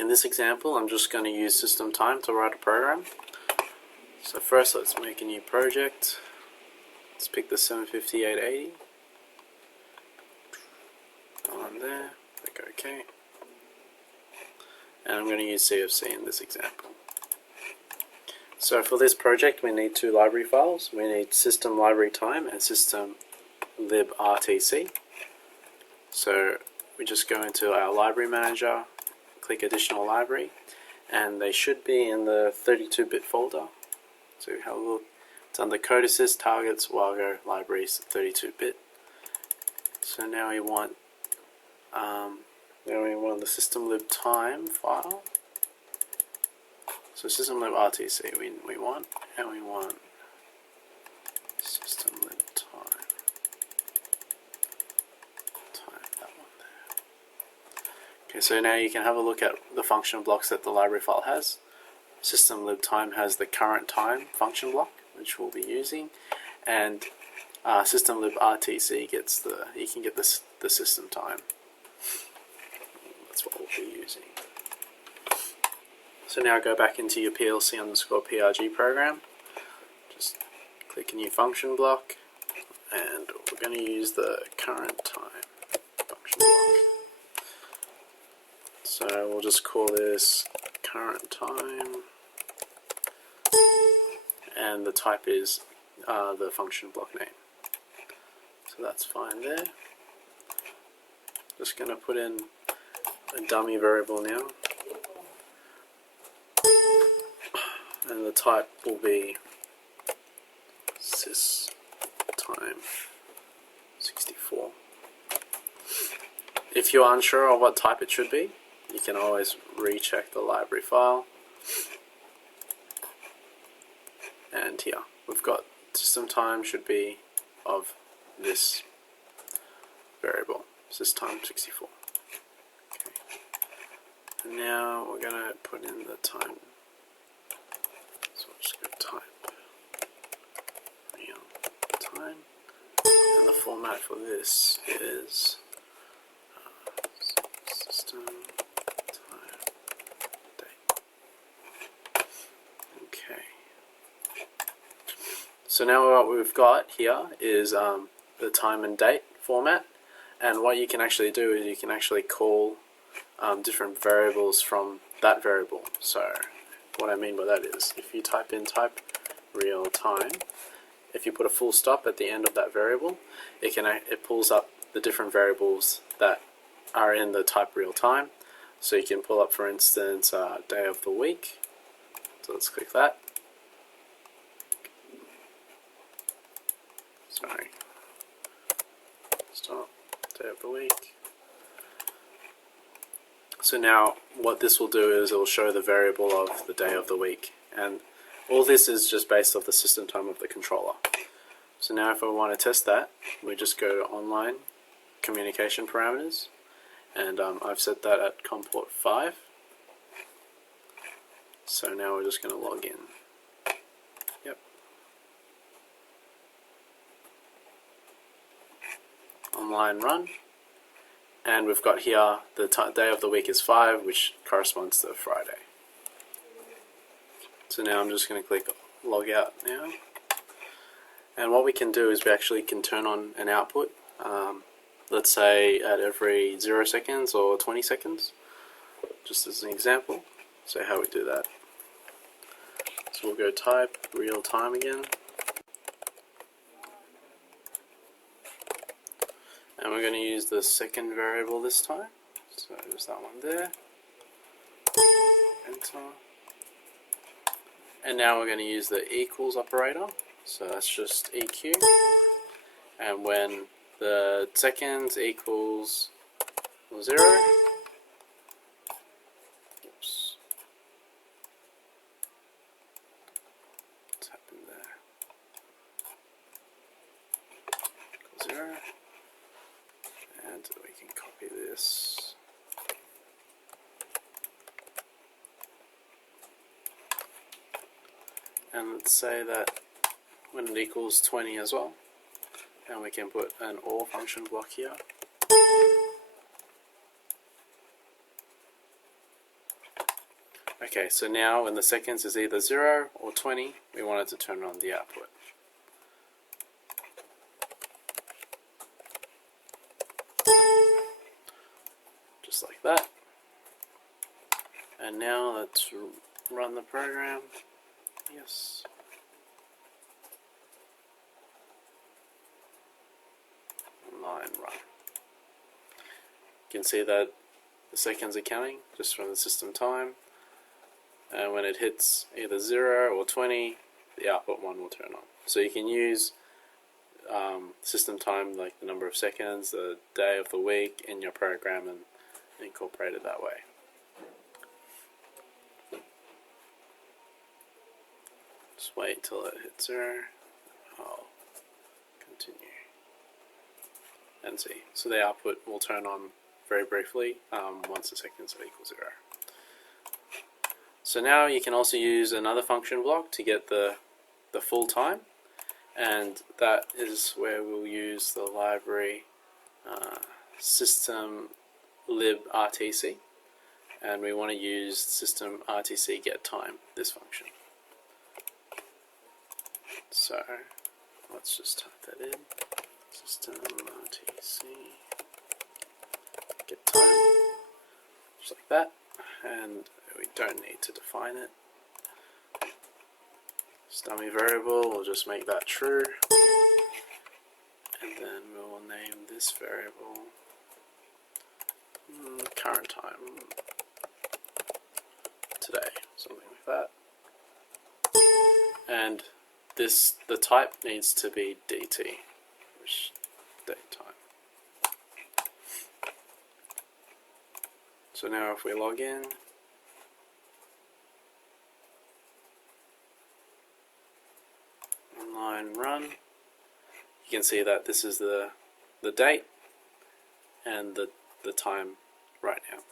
In this example, I'm just going to use SysLibTime to write a program. So first, let's make a new project. Let's pick the 750-880. On there, click OK. And I'm going to use CFC in this example. So for this project, we need two library files. We need SysLibRtc and SysLibRtc. So we just go into our library manager, click additional library, and they should be in the 32-bit folder. So have a look. It's under Codesys, targets, Wago, libraries, 32-bit. So now we want the SysLibTime file. So SysLibRtc we want, and we want SysLibTime. That one there. Okay, so now you can have a look at the function blocks that the library file has. SysLibTime has the current time function block, which we'll be using, and SysLibRtc gets you can get the system time. That's what we'll be using. So now go back into your PLC_PRG program. Just click a new function block, and we're going to use the current time function block. So we'll just call this current time, and the type is the function block name. So that's fine there. Just going to put in a dummy variable now, and the type will be SysTime64. If you're unsure of what type it should be, you can always recheck the library file. And here we've got SysLibTime should be of this variable, SysTime64. Okay. And now we're going to put in the time. So we'll just go type real time. And the format for this is system time date. Okay. So now what we've got here is the time and date format, and what you can actually do is you can actually call different variables from that variable. So what I mean by that is if you type real time, if you put a full stop at the end of that variable, it pulls up the different variables that are in the type real time. So you can pull up, for instance, day of the week. So let's click that. Sorry. Stop. Day of the week. So now what this will do is it will show the variable of the day of the week, and all this is just based off the system time of the controller. So now if I want to test that, we just go to online communication parameters, and I've set that at COM port 5. So now we're just going to log in. Yep. Online run. And we've got here the day of the week is 5, which corresponds to Friday. So now I'm just going to click log out now. And what we can do is we actually can turn on an output, let's say at every 0 seconds or 20 seconds, just as an example. So how we do that. So we'll go type real time again. And we're going to use the second variable this time. So there's that one there. Enter. And now we're going to use the equals operator. So that's just EQ. And when the seconds equals 0, oops. What's happened there? 0. And we can copy this. And let's say that when it equals 20 as well, and we can put an OR function block here. Okay, so now when the seconds is either 0 or 20, we want it to turn on the output. Just like that. And now let's run the program. Yes. Line run. You can see that the seconds are counting just from the system time. And when it hits either 0 or 20, the output 1 will turn on. So you can use system time, like the number of seconds, the day of the week in your program and incorporate it that way. Just wait till it hits 0. I'll continue. And see. So the output will turn on very briefly once the seconds are equal 0. So now you can also use another function block to get the full time, and that is where we'll use the library SysLibRtc, and we want to use SysLibRtc get time, this function. So let's just type that in, SysLibRtc get time, just like that, and we don't need to define it. Dummy variable, we'll just make that true, and then we'll name this variable current time today, something like that. And the type needs to be dt, which date time. So now if we log in, online run, you can see that this is the date and the time right now.